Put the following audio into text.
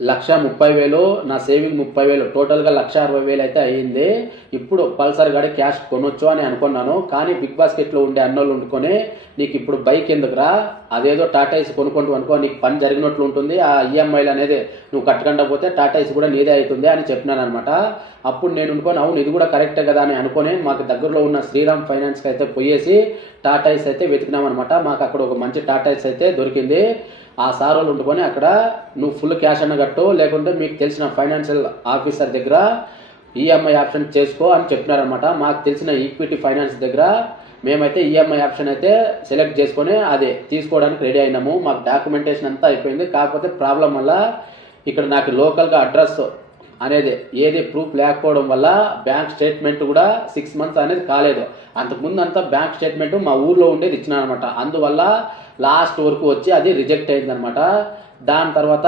1,30,000 నా సేవింగ్ 30,000 టోటల్గా 1,60,000 అయితే అయ్యింది. ఇప్పుడు పల్సర్ గాడి క్యాష్ కొనొచ్చు అని అనుకున్నాను. కానీ బిగ్ బాస్కెట్లో ఉండే అన్నోళ్ళు వండుకొని నీకు ఇప్పుడు బైక్ ఎందుకురా, అదేదో టాటా ఏసీ కొనుక్కుంటూ అనుకో, నీకు పని జరిగినట్లు ఉంటుంది, ఆ ఈఎంఐలు అనేది నువ్వు కట్టకుండా పోతే టాటా ఏసీ కూడా నీదే అవుతుంది అని చెప్పినాను అనమాట. అప్పుడు నేను అనుకోని అవును ఇది కూడా కరెక్టే కదా అని అనుకొని మాకు దగ్గరలో ఉన్న శ్రీరామ్ ఫైనాన్స్కి అయితే పోయేసి టాటా ఏసీ అయితే వెతికినామన్నమాట. మాకు అక్కడ ఒక మంచి టాటా ఏసీ అయితే దొరికింది. ఆ సార్ వాళ్ళు ఉంటుకొని అక్కడ నువ్వు ఫుల్ క్యాష్ అన్న కట్టు, లేకుంటే మీకు తెలిసిన ఫైనాన్షియల్ ఆఫీసర్ దగ్గర ఈఎంఐ ఆప్షన్ చేసుకో అని చెప్పినారనమాట. మాకు తెలిసిన ఈక్విటీ ఫైనాన్స్ దగ్గర మేమైతే ఈఎంఐ ఆప్షన్ అయితే సెలెక్ట్ చేసుకొని అదే తీసుకోవడానికి రెడీ అయినాము. మాకు డాక్యుమెంటేషన్ అంతా అయిపోయింది. కాకపోతే ప్రాబ్లం వల్ల ఇక్కడ నాకు లోకల్గా అడ్రస్ అనేది ఏది ప్రూఫ్ లేకపోవడం వల్ల బ్యాంక్ స్టేట్మెంట్ కూడా 6 months అనేది కాలేదు. అంతకుముందు అంతా బ్యాంక్ స్టేట్మెంట్ మా ఊర్లో ఉండేది ఇచ్చినారనమాట. అందువల్ల లాస్ట్ వరకు వచ్చి అది రిజెక్ట్ అయిందనమాట. దాని తర్వాత